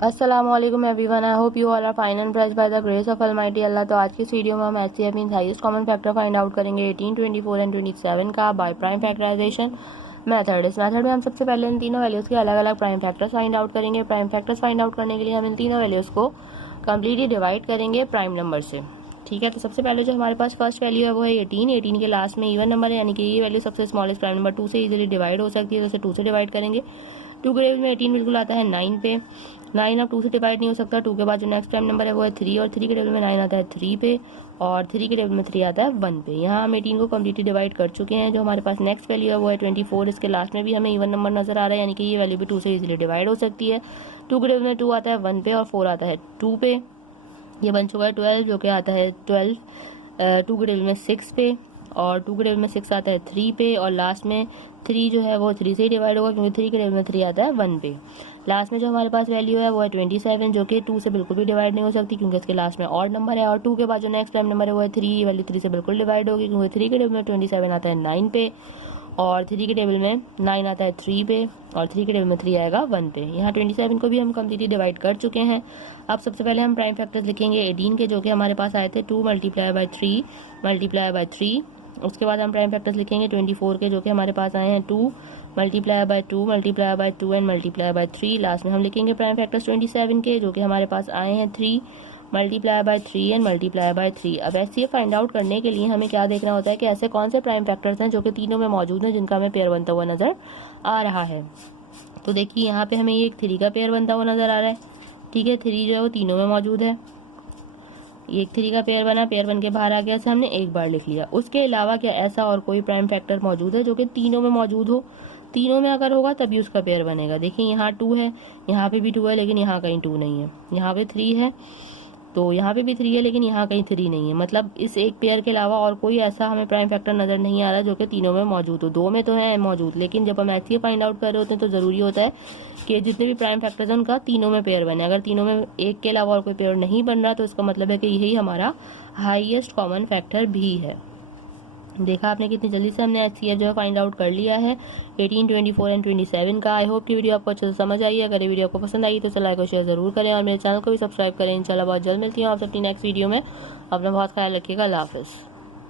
अस्सलामुअलैकुम everyone, I hope you all are fine and blessed by the grace of almighty Allah. तो आज की इस वीडियो में हम HCF means highest common factor find out करेंगे 18, 24 एंड 27 का बाय प्राइम फैक्टराइजेशन मेथड। इस मेथड में हम सबसे पहले इन तीनों वैल्यूज़ के अलग अलग प्राइम फैक्टर्स फाइंड आउट करेंगे। प्राइम फैक्टर्स फाइंड आउट करने के लिए हम इन तीनों वैल्यूज़ को कम्प्लीटली डिवाइड करेंगे प्राइम नंबर से। ठीक है, तो सबसे पहले जो हमारे पास फर्स्ट वैल्यू है वो है 18 के लास्ट में इवन नंबर है, यानी कि ये वैल्यू सबसे स्मॉलेस्ट प्राइम नंबर 2 से इजीली डिवाइड हो सकती है, तो इसे 2 से डिवाइड करेंगे। 2 के टेबल में 18 बिल्कुल आता है 9 पे। 9 अब 2 से डिवाइड नहीं हो सकता। 2 के बाद जो नेक्स्ट प्राइम नंबर है वो है 3 और 3 के टेबल में 9 आता है 3 पे और 3 के टेबल में 3 आता है 1 पे। यहाँ हम 18 को कम्प्लीटली डिवाइड कर चुके हैं। जो हमारे पास नेक्स्ट वैल्यू है वो है 24। इसके लास्ट में भी हमें इवन नंबर नजर आ रहा है, यानी कि ये वैल्यू भी 2 से इजीली डिवाइड हो सकती है। 2 के टेबल में 2 आता है 1 पे और 4 आता है 2 पे। ये बन चुका है 12 जो कि आता है 12 2 के टेबल में 6 पे और 2 के टेबल में 6 आता है 3 पे और लास्ट में 3 जो है वो 3 से ही डिवाइड होगा क्योंकि 3 के टेबल में 3 आता है 1 पे। लास्ट में जो हमारे पास वैल्यू है वो है 27 जो कि 2 से बिल्कुल भी डिवाइड नहीं हो सकती क्योंकि इसके लास्ट में ऑड नंबर है। और 2 के बाद जो नेक्स्ट प्राइम नंबर है वो है 3, वैल्यू 3 से बिल्कुल डिवाइड होगी क्योंकि 3 के टेबल में 27 आता है 9 पे और 3 के टेबल में 9 आता है 3 पे और 3 के टेबल में 3 आएगा 1 पे। यहाँ 27 को भी हम कम्प्लीटली डिवाइड कर चुके हैं। अब सबसे पहले हम प्राइम फैक्टर्स लिखेंगे 18 के, जो कि हमारे पास आए थे 2 मल्टीप्लाई बाय 3 मल्टीप्लाई बाय 3। उसके बाद हम प्राइम फैक्टर्स लिखेंगे 24 के, जो कि हमारे पास आए हैं 2 multiply by 2 multiply by 2 and multiply by 3। Last में हम लिखेंगे प्राइम फैक्टर्स 27 के, जो कि हमारे पास आए हैं 3 multiply by 3 and multiply by 3। अब ऐसे फाइंड आउट करने के लिए हमें क्या देखना होता है कि ऐसे कौन से प्राइम फैक्टर्स हैं जो कि तीनों में मौजूद हैं जिनका हमें पेयर बनता हुआ नजर आ रहा है। तो देखिए यहाँ पे हमें ये एक 3 का पेयर बनता हुआ नजर आ रहा है। ठीक है, 3 जो है वो तीनों में मौजूद है। एक 3 का पेयर बना, पेयर बन के बाहर आ गया, से हमने एक बार लिख लिया। उसके अलावा क्या ऐसा और कोई प्राइम फैक्टर मौजूद है जो कि तीनों में मौजूद हो? तीनों में अगर होगा तभी उसका पेयर बनेगा। देखिए यहाँ 2 है, यहाँ पे भी 2 है लेकिन यहाँ कहीं 2 नहीं है। यहाँ पे 3 है तो यहाँ पे भी 3 है लेकिन यहाँ कहीं 3 नहीं है। मतलब इस एक पेयर के अलावा और कोई ऐसा हमें प्राइम फैक्टर नजर नहीं आ रहा जो कि तीनों में मौजूद हो। 2 में तो है मौजूद, लेकिन जब हम ऐसे फाइंड आउट कर रहे होते हैं तो जरूरी होता है कि जितने भी प्राइम फैक्टर्स हैं उनका तीनों में पेयर बने। अगर तीनों में एक के अलावा और कोई पेयर नहीं बन रहा तो इसका मतलब है कि यही हमारा हाईएस्ट कॉमन फैक्टर भी है। देखा आपने कितनी जल्दी से हमने एचसीएफ जो है फाइंड आउट कर लिया है 18, 24 एंड 27 का। आई होप कि वीडियो आपको अच्छे से समझ आई है। अगर ये वीडियो आपको पसंद आई तो लाइक और शेयर जरूर करें और मेरे चैनल को भी सब्सक्राइब करें। इंशाल्लाह बहुत जल्द मिलती हूँ आप सबकी नेक्स्ट वीडियो में। अपना बहुत ख्याल रखिएगा। अल्लाह हाफिज़।